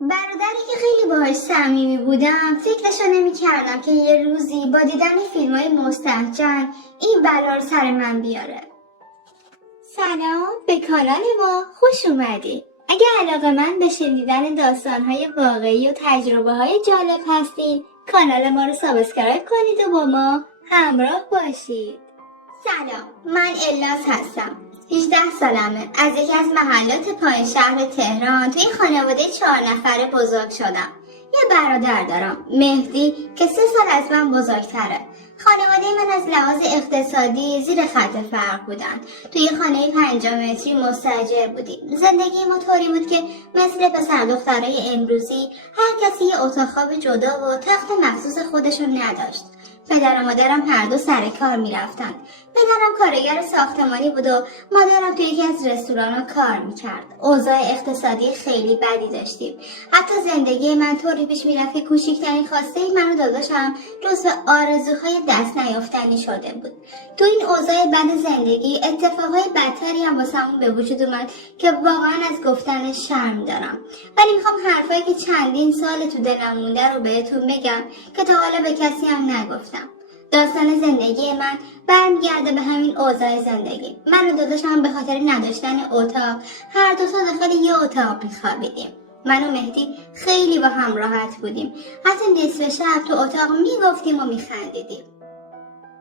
برادری که خیلی باهاش صمیمی بودم فکرشو نمی‌کردم که یه روزی با دیدن فیلم‌های مستهجن این بلا رو سر من بیاره. سلام، به کانال ما خوش اومدید. اگه علاقه‌مند به شنیدن داستان‌های واقعی و تجربه‌های جالب هستین، کانال ما رو سابسکرایب کنید و با ما همراه باشید. سلام، من الیاس هستم. 18 سالمه. از یکی از محلات پایین شهر تهران توی خانواده 4 نفره بزرگ شدم. یه برادر دارم، مهدی، که 3 سال از من بزرگتره. خانواده من از لحاظ اقتصادی زیر خط فقر بودن. توی خانه 5 متری مستاجر بودیم. زندگی ما طوری بود که مثل پسر دخترای امروزی هر کسی یه اتاق خواب جدا و تخت مخصوص خودشون نداشت. پدر و مادرم هر دو سر کار میرفتن. پدرم کارگر ساختمانی بود و مادرم توی یکی از رستورانا کار میکرد. اوضاع اقتصادی خیلی بدی داشتیم. حتی زندگی من طوری پیش میرفت که کوچکترین خواسته من و داداشم جزو آرزوهای دست نیافتنی شده بود. تو این اوضاع بد زندگی اتفاقای بدتری هم واسمون به وجود اومد که واقعا از گفتنش شرم دارم. ولی میخوام حرفایی که چندین سال تو دلم مونده رو بهتون بگم که تا حالا به کسی هم نگفتم. داستان زندگی من برمیگرده به همین اوضاع زندگی. من و داداشم به خاطر نداشتن اتاق هر دو تا داخل یه اتاق میخوابیدیم. من و مهدی خیلی با هم راحت بودیم. حتی نصف شب تو اتاق میگفتیم و میخندیدیم.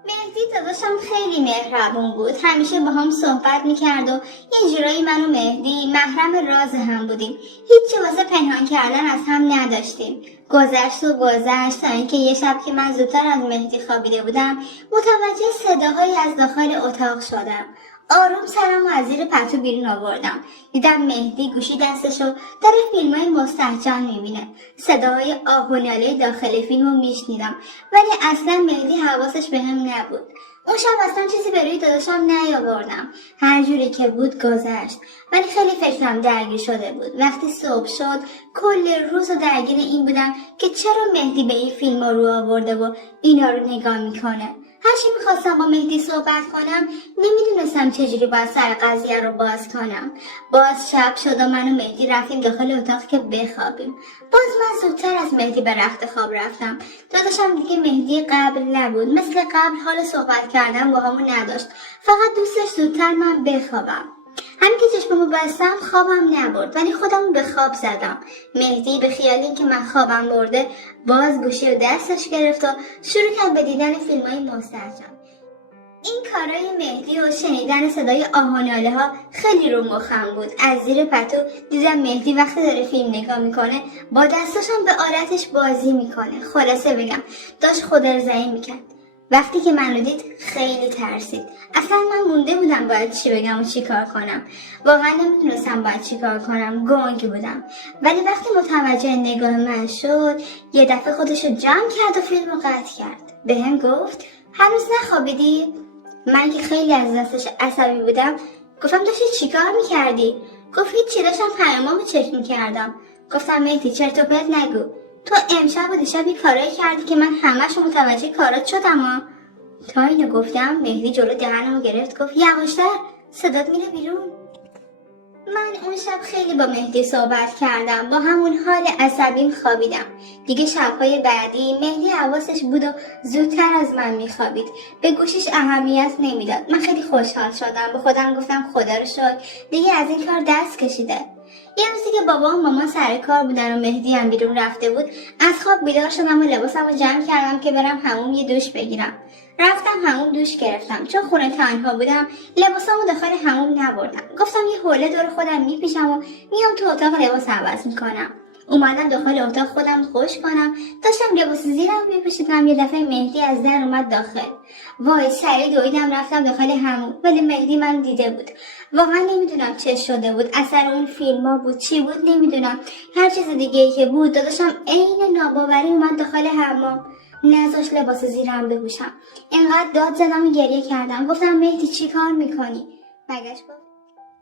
مهدی داداشم خیلی مهربون بود. همیشه با هم صحبت میکرد و یه جورایی من و مهدی محرم راز هم بودیم. هیچی واسه پنهان کردن از هم نداشتیم. گذشت تا اینکه یه شب که من زودتر از مهدی خوابیده بودم متوجه صداهایی از داخل اتاق شدم. آروم سرم و از زیر پتو بیرون آوردم. دیدم مهدی گوشی دستشو داره فیلمای مستهجن میبینه. صداهای آه و ناله داخل فیلمو میشنیدم، ولی اصلا مهدی حواسش بهم نبود. اون شب اصلا چیزی به روی داداشم نیاوردم. هر جوری که بود گذشت، ولی خیلی فکرم درگیر شده بود. وقتی صبح شد کل روز درگیر این بودم که چرا مهدی به این فیلم رو آورده و اینا رو نگاه میکنه. هرچی میخواستم با مهدی صحبت کنم نمیدونستم چجوری باید سر قضیه رو باز کنم. باز شب شد و من و مهدی رفتیم داخل اتاق که بخوابیم. باز من زودتر از مهدی به رخت خواب رفتم. داداشم دیگه مهدی قبل نبود. مثل قبل حال صحبت کردن با همون نداشت. فقط دوستش زودتر من بخوابم. همین که چشممو بستم خوابم نبرد، ولی خودمو به خواب زدم. مهدی به خیال این که من خوابم برده باز گوشی رو دستش گرفت و شروع کرد به دیدن فیلمای مستهجن. این کارای مهدی و شنیدن صدای آه و ناله ها خیلی رو مخم بود. از زیر پتو دیدم مهدی وقتی داره فیلم نگاه میکنه با دستاشم به آلتش بازی میکنه. خلاصه بگم داشت خودارضایی میکرد. وقتی که منو دید خیلی ترسید. اصلا من مونده بودم باید چی بگم و چی کار کنم. واقعا نمیتونستم باید چی کار کنم. گنگ بودم. ولی وقتی متوجه نگاه من شد یه دفعه خودشو جمع کرد و فیلمو قطع کرد. بهم گفت هنوز نخوابیدی؟ من که خیلی از دستش عصبی بودم گفتم داشتی چیکار میکردی؟ گفت هیچی، داشتم پیامامو چک میکردم. گفتم مهدی چرت و پرت نگو. تو امشب و دیشب کارایی کردی که من همه‌شو متوجه کارات شدم. تا اینو گفتم مهدی جلو دهنمو گرفت گفت یواشتر صدات میره بیرون. من اون شب خیلی با مهدی صحبت کردم. با همون حال عصبیم خوابیدم. دیگه شب‌های بعدی مهدی حواسش بود و زودتر از من میخوابید. به گوشیش اهمیت نمیداد. من خیلی خوشحال شدم. به خودم گفتم خدا رو شکر دیگه از این کار دست کشیده. یه روزی که بابا و مامان سر کار بودن و مهدی هم بیرون رفته بود از خواب بیدار شدم و لباسمو جمع کردم که برم حموم یه دوش بگیرم. رفتم حموم دوش گرفتم. چون خونه تنها بودم لباسامو داخل حموم نبردم. گفتم یه حوله دور خودم میپیشم و میام تو اتاق لباس عوض میکنم. اومدم داخل اتاق خودم خوش کنم. داشتم لباس زیرم میپوشیدم یه دفعه مهدی از در اومد داخل. وای سریع دویدم رفتم داخل حموم، ولی مهدی من دیده بود. واقعا نمیدونم چه شده بود. اثر اون فیلما بود چی بود نمیدونم. هر چیز دیگه ای که بود داداشم عین ناباوری اومد داخل حمام. نذاش لباس زیرم بپوشم. اینقدر داد زدم و گریه کردم. گفتم مهدی چی کار میکنی؟ برگشت گفت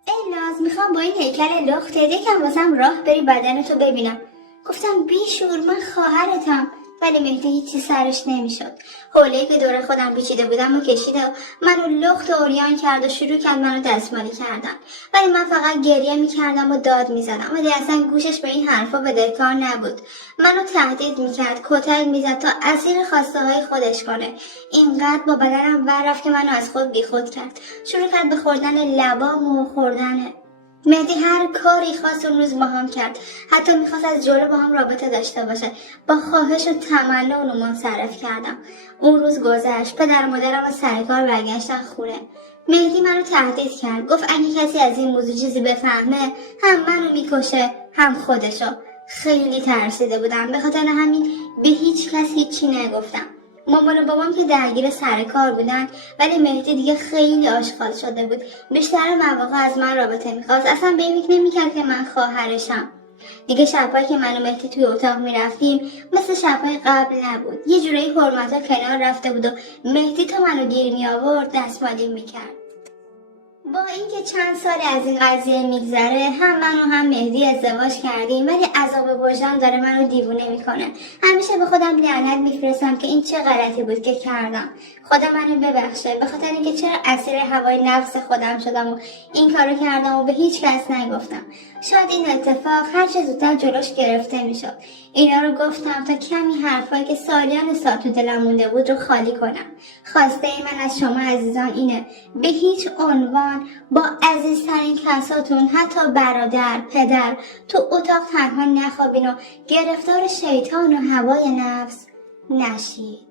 الیاس میخوام با این هیکل لخت یکم واسم راه بری بدنتو ببینم. گفتم بیشور من خواهرتم. ولی مهدی هیچی سرش نمیشد. حوله‌ای که دور خودم پیچیده بودم و کشید و منو لخت و عریان کرد و شروع کرد منو دستمالی کردن. ولی من فقط گریه میکردم و داد میزدم ولی اصلا گوشش به این حرفا بدهکار نبود. منو تهدید میکرد، کتک میزد تا اسیر خواسته های خودش کنه. اینقدر با بدنم ور رفت که منو از خود بیخود کرد. شروع کرد به خوردن لبام و خوردن. مهدی هر کاری خواست اون روز با هم کرد. حتی میخواست از جلو با هم رابطه داشته باشه. با خواهش و تمنا اونو منصرف کردم. اون روز گذشت. پدر و مادرم از سر کار برگشتن خونه. مهدی منو تهدید کرد. گفت اگه کسی از این موضوع چیزی بفهمه هم منو میکشه هم خودشو. خیلی ترسیده بودم. به خاطر همین به هیچ کس هیچی نگفتم. مامان و بابام که درگیر سر کار بودن ولی مهدی دیگه خیلی آشغال شده بود. بیشتر مواقع از من رابطه میخواست. اصلا به این فکر نمیکرد که من خواهرشم. دیگه شب‌هایی که من و مهدی توی اتاق میرفتیم مثل شب‌های قبل نبود. یه جورایی حرمت‌ها کنار رفته بود و مهدی تا منو گیر می‌آورد دستمالی میکرد. با اینکه چند سال از این قضیه میگذره هم من و هم مهدی ازدواج کردیم ولی عذاب وجدان داره منو دیوونه میکنه. همیشه به خودم لعنت میفرستم که این چه غلطی بود که کردم. خدا منو ببخشه به خاطر اینکه چرا اسیر هوای نفس خودم شدم و این کارو کردم و به هیچ کس نگفتم. شاید این اتفاق هر چه زودتر جلوش گرفته میشد. اینا رو گفتم تا کمی حرفایی که سالیان سال تو دلم مونده بود رو خالی کنم. خواسته من از شما عزیزان اینه به هیچ عنوان با عزیزترین کساتون حتی برادر، پدر تو اتاق تنها نخوابین و گرفتار شیطان و هوای نفس نشید.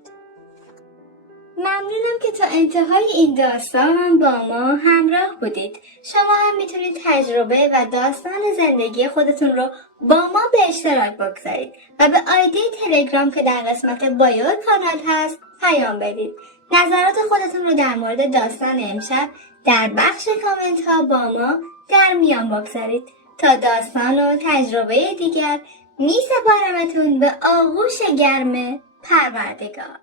ممنونم که تا انتهای این داستان با ما همراه بودید. شما هم میتونید تجربه و داستان زندگی خودتون رو با ما به اشتراک بگذارید و به آیدی تلگرام که در قسمت بایو کانال هست پیام بدید. نظرات خودتون رو در مورد داستان امشب در بخش کامنت ها با ما در میان بگذارید. تا داستان و تجربه دیگر می سپارمتون به آغوش گرم پروردگار.